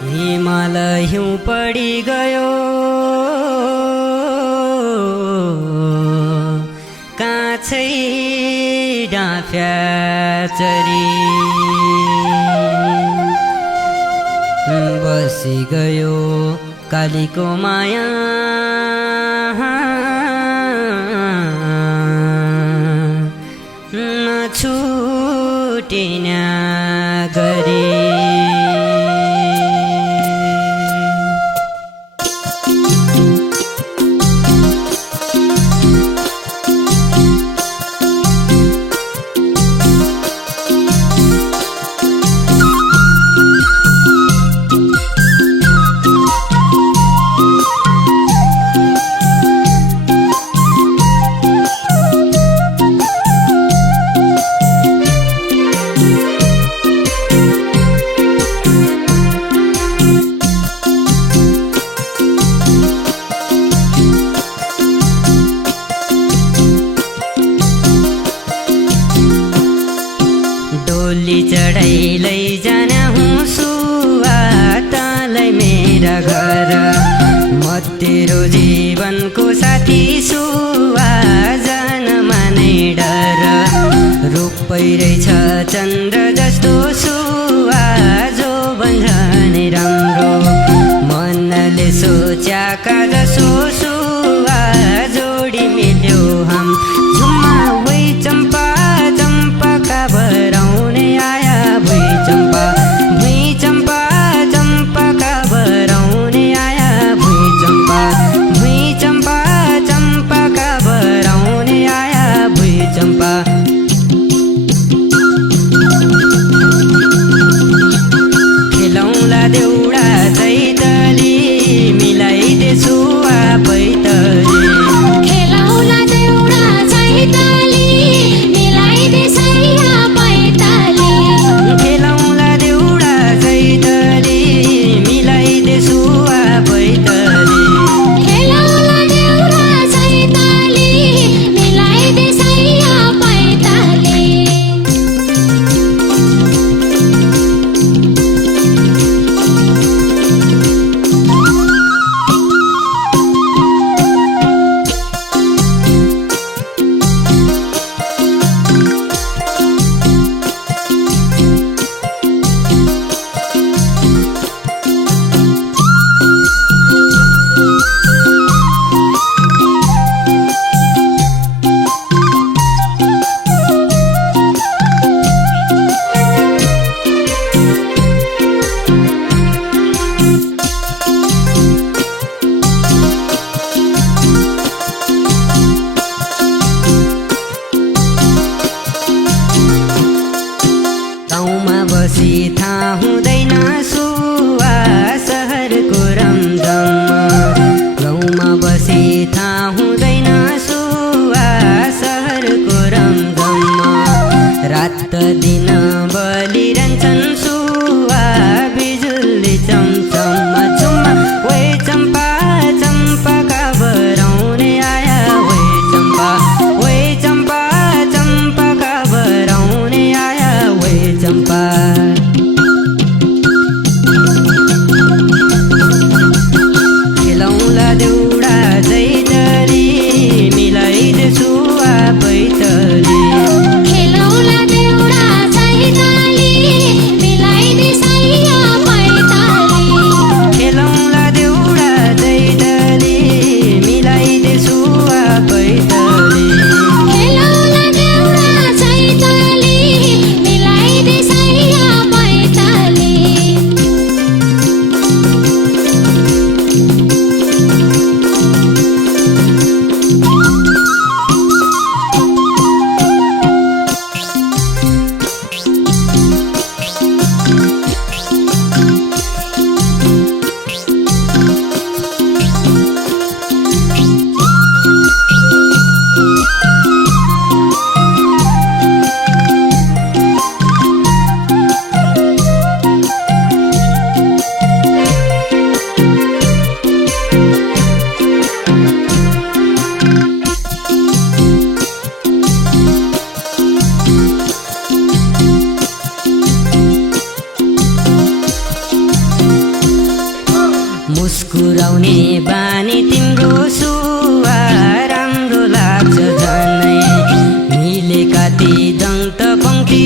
हिमाल हिउँ पडी गयो काछै डाँफ्या चरी बसी गयो कालीको माया नछुटिन्या गरी डोली चढाइ लैजाना हुँ सुवातालाई मेरा घर म तेरो जीवनको साथी सुवा जान माने डर रूपै रहेछ चन्द्र जस्तो सुवा जो बन्झने राम्रो मनले सोच्याका जसो सुवा जोडी मिल्यो हम झुम्मा वै चम्पा चम्पाका भराउने आया भुइँ चम्पा चम्पाका भराउने आया भुइँ चम्पा चम्पाका भराउने आया भुइँ चम्पा खेलौँला देउडा चैतली मिलाइदे सुवा पैतली खेलौँला देउडा चैतली मिलाइदे सैया पैतली खेलौँला देउडा चैतली मिलाइदे सुवा पैतली खेलौँला देउडा चैतली मिलाइदे सैया पैतली गाउँमा बसी थाहा हुँदैन सुवा सहरको रमझममा गाउँमा बसी थाहा हुँदैन सुवा सहरको रमझममा रात दिन बलिरहन्छन् सुवा बिजुली चम्चममा झुम्मा वै चम्पा चम्पाका भराउने आया वै चम्पा चम्पाका भराउने आया वै चम्पा खेलौँला देउडा चैतली मिलाइदे सुवा पैतली खेलौँला देउडा चैतली मुस्कुराउने बानी तिम्रो सुवा राम्रो लाग्छ झनै मिलेका ती दन्त पंक्षी